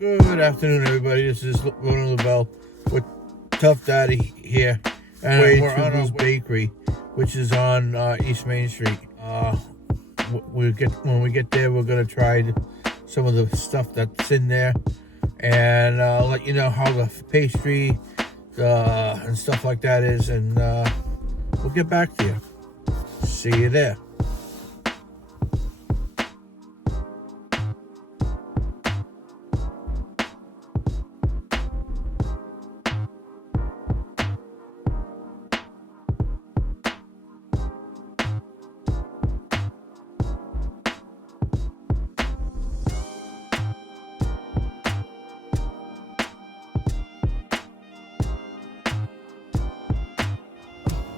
Good afternoon, everybody. This is Raisin Square with Tough Daddy here, and we're on Lou's Bakery, which is on East Main Street. When we get there, we're gonna try some of the stuff that's in there, and let you know how the pastry and stuff like that is, and we'll get back to you. See you there.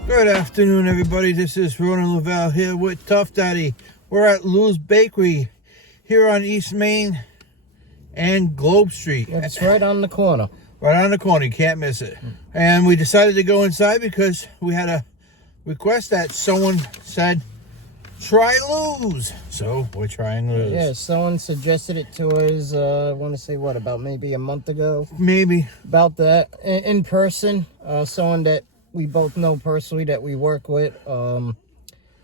Good afternoon, everybody. This is Raisin Square here with Tough Daddy. We're at Lou's Bakery here on East Main and Globe Street. It's right on the corner. Right on the corner. You can't miss it. And we decided to go inside because we had a request that someone said, try Lou's. So we're trying Lou's. Yeah, someone suggested it to us, I want to say, what, about maybe a month ago? Maybe. About that. In person. Someone that we both know personally that we work with. And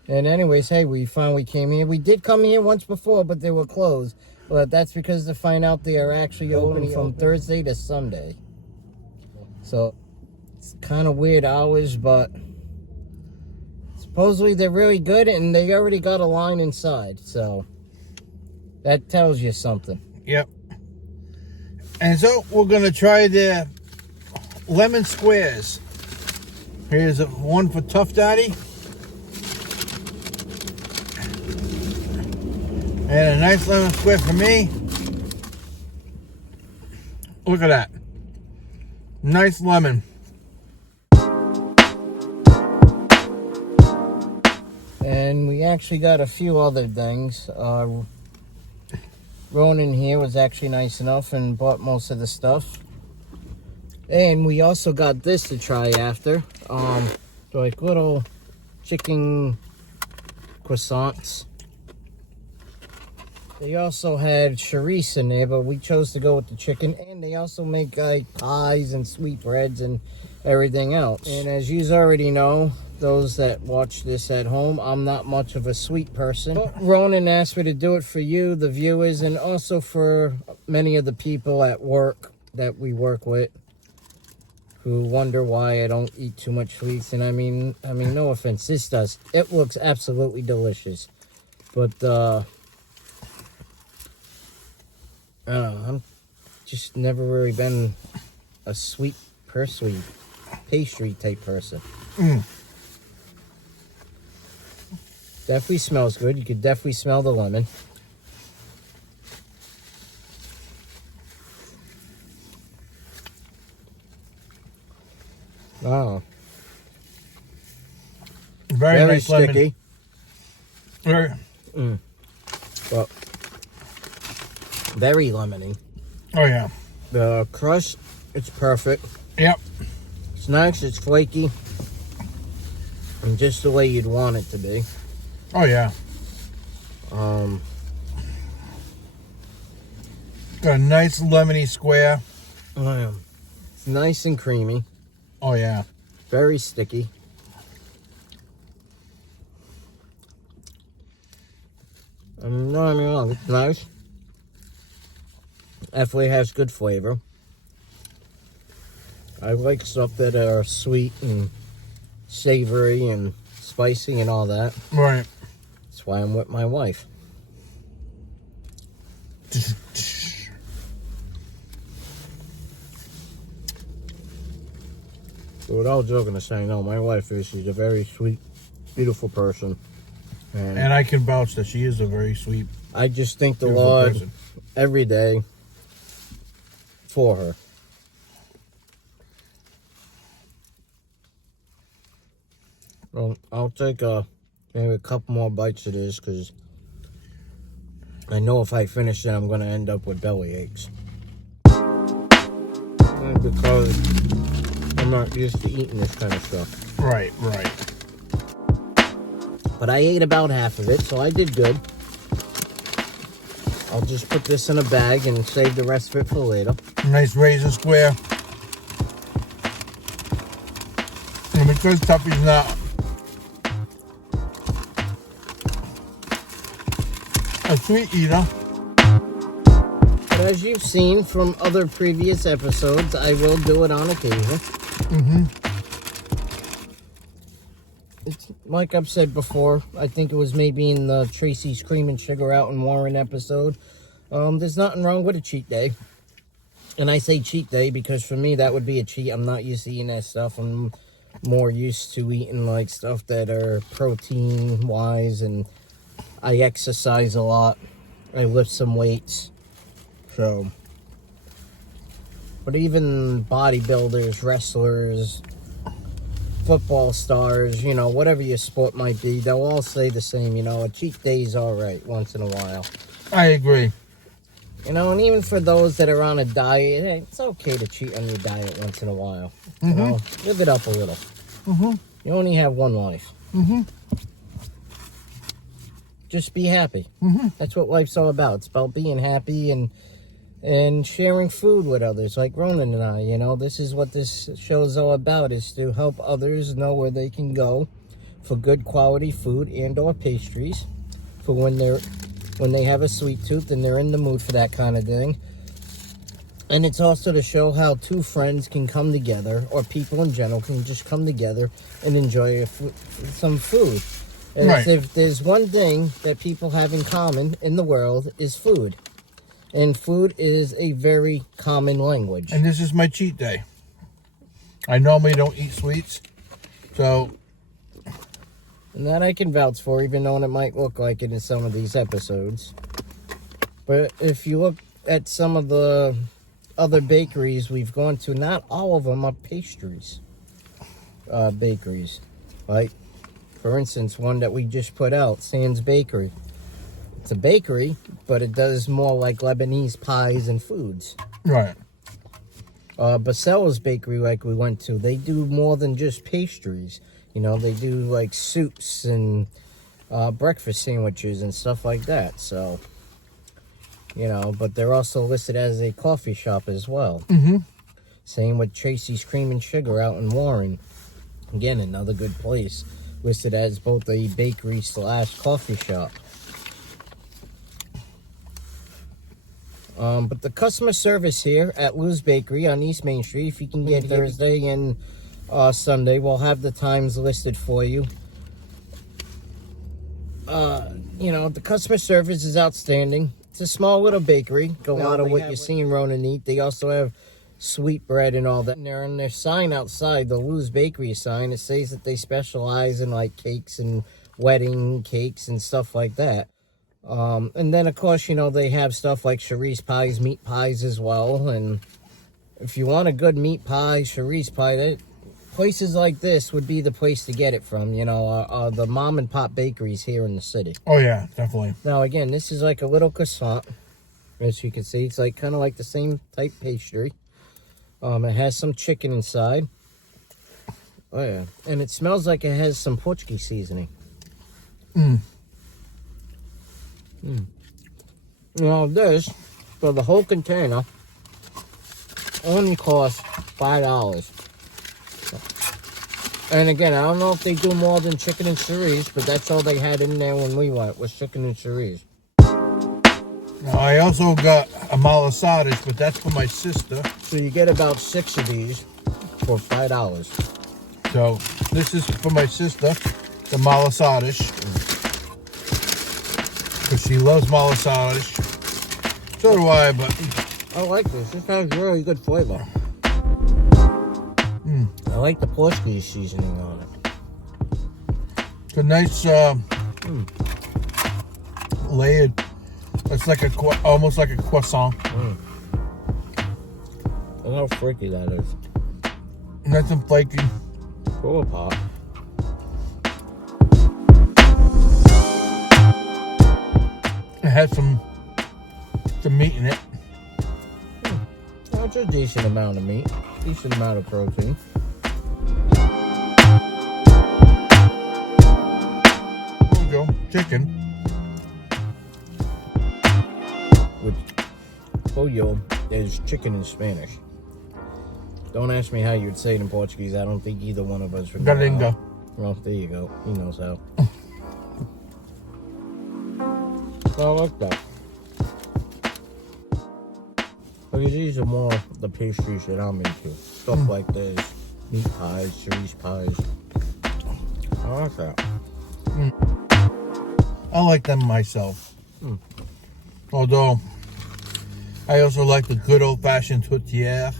anyways, hey, we finally came here. We did come here once before, but they were closed. But that's because to find out they are actually open from Thursday to Sunday. So it's kind of weird hours, but supposedly they're really good, and they already got a line inside. So that tells you something. Yep. And so we're going to try the lemon squares. Here's one for Tough Daddy. And a nice lemon square for me. Look at that. Nice lemon. And we actually got a few other things. Ronan here was actually nice enough and bought most of the stuff. And we also got this to try after. Like little chicken croissants. They also had chorizo in there, but we chose to go with the chicken. And they also make like pies and sweetbreads and everything else. And as you already know, those that watch this at home, I'm not much of a sweet person. But Ronan asked me to do it for you, the viewers, and also for many of the people at work that we work with, who wonder why I don't eat too much sweets. And I mean, no offense, it looks absolutely delicious. But, I don't know, I'm just never really been a sweet pastry type person. Definitely smells good. You could definitely smell the lemon. Oh. Very nice sticky. Lemon. Well, very lemony. Oh, yeah. The crust, it's perfect. Yep. It's nice, it's flaky. And just the way you'd want it to be. Oh, yeah. Got a nice lemony square. Oh, yeah. It's nice and creamy. Oh, yeah. Very sticky. No, I mean wrong. It's nice. Definitely has good flavor. I like stuff that are sweet and savory and spicy and all that. Right. That's why I'm with my wife. So what I was joking to say, no, my wife she's a very sweet, beautiful person. And I can vouch that she is a very sweet, I just thank the Lord person every day for her. Well, I'll take maybe a couple more bites of this because I know if I finish it, I'm going to end up with belly aches. Because I'm not used to eating this kind of stuff. Right, right. But I ate about half of it, so I did good. I'll just put this in a bag and save the rest of it for later. Nice Raisin Square. And because Tuffy's not a sweet eater. But as you've seen from other previous episodes, I will do it on occasion. It's like I've said before, I think it was maybe in the Tracy's Cream and Sugar Out and Warren episode. There's nothing wrong with a cheat day. And I say cheat day because for me that would be a cheat. I'm not used to eating that stuff. I'm more used to eating like stuff that are protein wise, and I exercise a lot. I lift some weights. So, but even bodybuilders, wrestlers, football stars, you know, whatever your sport might be, they'll all say the same, you know, a cheat day is all right once in a while. I agree. You know, and even for those that are on a diet, it's okay to cheat on your diet once in a while. You know, live it up a little. You only have one life. Just be happy. That's what life's all about. It's about being happy and sharing food with others, like Ronan and I. You know, this is what this show is all about, is to help others know where they can go for good quality food and or pastries for when they have a sweet tooth and they're in the mood for that kind of thing. And it's also to show how two friends can come together, or people in general can just come together and enjoy some food. As if there's one thing that people have in common in the world is food. And food is a very common language. And this is my cheat day. I normally don't eat sweets, so... And that I can vouch for, even though it might look like it in some of these episodes. But if you look at some of the other bakeries we've gone to, not all of them are pastries. Bakeries. Like, for instance, one that we just put out, Sam's Bakery. It's a bakery, but it does more like Lebanese pies and foods. Right. Basel's Bakery, like we went to, they do more than just pastries. You know, they do like soups and breakfast sandwiches and stuff like that. So, you know, but they're also listed as a coffee shop as well. Same with Tracy's Cream and Sugar out in Warren. Again, another good place. Listed as both a bakery / coffee shop. But the customer service here at Lou's Bakery on East Main Street, if you can get Thursday and Sunday, we'll have the times listed for you. You know, the customer service is outstanding. It's a small little bakery. A lot of what you're seeing Ronan eat. They also have sweet bread and all that. And they're on their sign outside, the Lou's Bakery sign, it says that they specialize in like cakes and wedding cakes and stuff like that. And then of course, you know, they have stuff like Cherise pies, meat pies as well. And if you want a good meat pie, Cherise pie, places like this would be the place to get it from, you know, the mom and pop bakeries here in the city. Oh yeah, definitely. Now again, this is like a little croissant. As you can see, it's like kind of like the same type pastry. It has some chicken inside. Oh yeah, and it smells like it has some Portuguese seasoning. Now this, for the whole container, only costs $5. And again, I don't know if they do more than chicken and cerise, but that's all they had in there when we went, was chicken and cerise. Now, I also got a malasadish, but that's for my sister. So you get about 6 of these for $5. So this is for my sister, the malasadish, because she loves malasadish. So do I, but I like this. This has really good flavor. I like the Portuguese seasoning on it. It's a nice layered. It's like almost like a croissant. Look how freaky that is. Nice and flaky. Pull apart. It has some meat in it. Well, it's a decent amount of meat. Decent amount of protein. There we go. Chicken. pollo is chicken in Spanish. Don't ask me how you'd say it in Portuguese. I don't think either one of us would know how. Galinga. Well, there you go. He knows how. I like that. Okay, these are more the pastries that I'm into. Stuff like this. Meat pies, cerise pies. I like that. I like them myself. Although, I also like the good old-fashioned tourtière.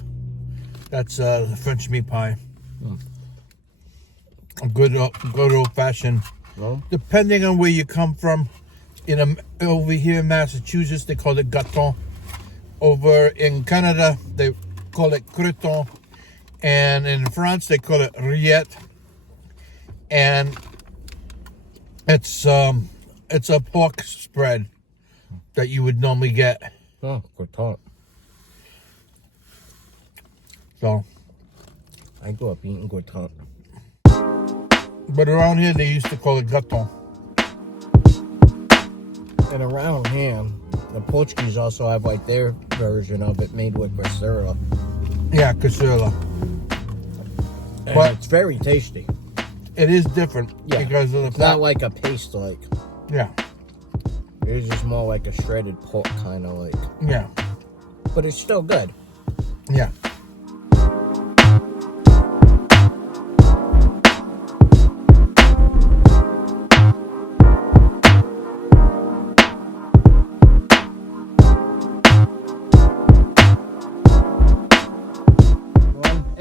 That's the French meat pie. A good old-fashioned. No? Depending on where you come from, over here in Massachusetts, they call it gâteau. Over in Canada, they call it croissant. And in France, they call it rillette. And it's a pork spread that you would normally get. Oh, croissant. So, I grew up eating croissant. but around here, they used to call it gâteau. And around here, the Portuguese also have like their version of it made with cassura. Yeah, cassura. And But it's very tasty. it is different because of the It's not like a paste like. Yeah, It is just more like a shredded pork kind of like. yeah, But it's still good. yeah.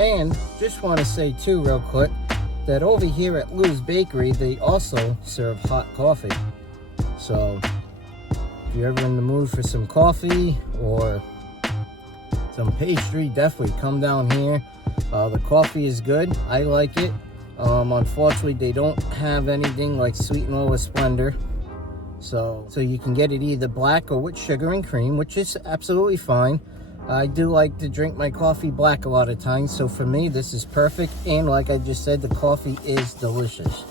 And just want to say too real quick that over here at Lou's Bakery they also serve hot coffee. So if you're ever in the mood for some coffee or some pastry, definitely come down here. The coffee is good. I like it. Unfortunately they don't have anything like Sweet and Lower Splendor. So you can get it either black or with sugar and cream, which is absolutely fine. I do like to drink my coffee black a lot of times, so for me this is perfect. And like I just said, the coffee is delicious.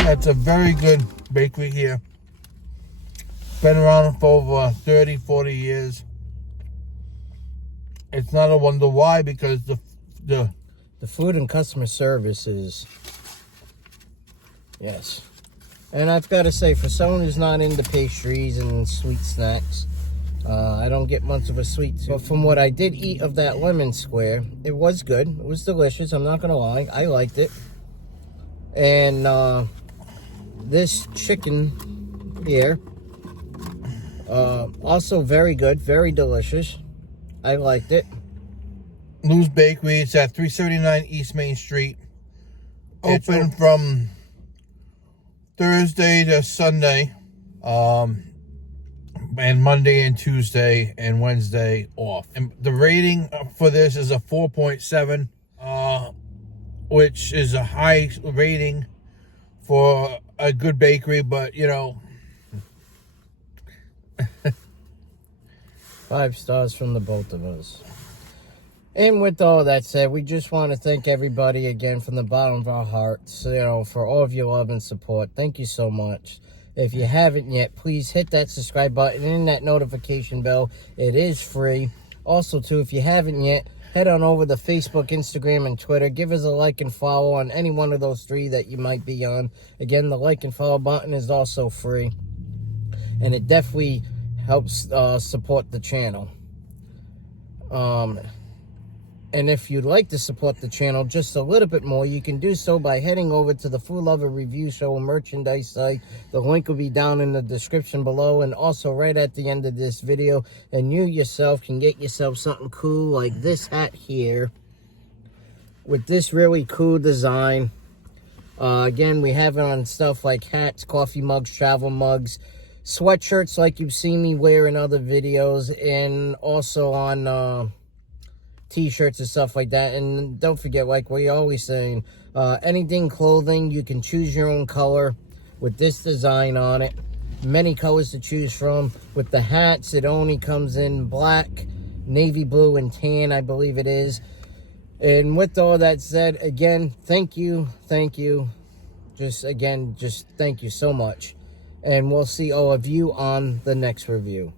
It's a very good bakery here. Been around for over 30, 40 years. It's not a wonder why, because the food and customer service is, yes. And I've got to say, for someone who's not into pastries and sweet snacks, I don't get much of a sweet tooth. But from what I did eat of that Lemon Square, it was good. It was delicious. I'm not going to lie. I liked it. And this chicken here, also very good. Very delicious. I liked it. Lou's Bakery, it's at 379 East Main Street. Open from Thursday to Sunday, and Monday and Tuesday and Wednesday off. And the rating for this is a 4.7, which is a high rating for a good bakery, but you know. 5 stars from the both of us. And with all that said, we just want to thank everybody again from the bottom of our hearts, you know, for all of your love and support. Thank you so much. If you haven't yet, please hit that subscribe button and that notification bell. It is free. Also, too, if you haven't yet, head on over to Facebook, Instagram, and Twitter. Give us a like and follow on any one of those 3 that you might be on. Again, the like and follow button is also free. And it definitely helps support the channel. And if you'd like to support the channel just a little bit more, you can do so by heading over to the Food Luver Review Show merchandise site. The link will be down in the description below and also right at the end of this video. And you yourself can get yourself something cool like this hat here with this really cool design. Again, we have it on stuff like hats, coffee mugs, travel mugs, sweatshirts like you've seen me wear in other videos, and also on t-shirts and stuff like that. And don't forget, like we always saying, anything clothing, you can choose your own color with this design on it. Many colors to choose from. With the hats, it only comes in black, navy blue, and tan, I believe it is. And with all that said, again, thank you Just thank you so much. And we'll see all of you on the next review.